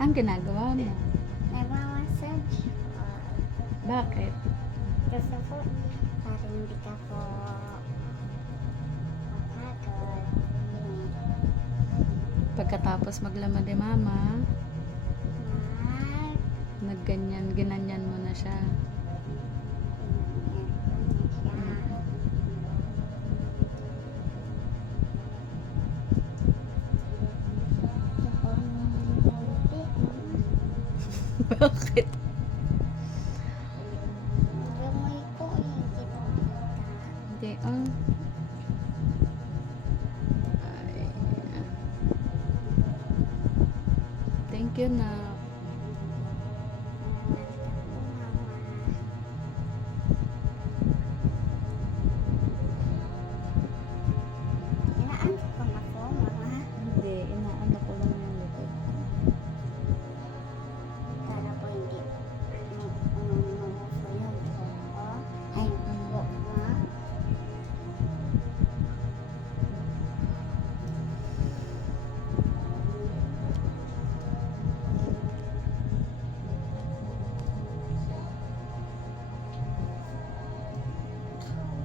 Ang ginagawa mo? Nagmamassage. Bakit? Kasi po, para hindi ka po mapagod. Pagkatapos maglama de mama, Mag, ginanyan mo na siya. Bakit? gamay ko eh, hindi ko makita. Hindi, Ay. Thank you na. Inaantok ko na po, mama. Hindi, inaano ko lang yung likod ko. Para po hindi umuuso yung buhok ko. Ay, buhok mo.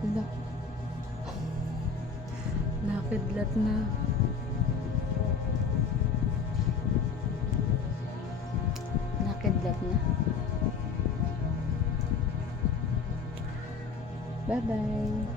Ala. Nakidlat na. Nakidlat na. Bye-bye.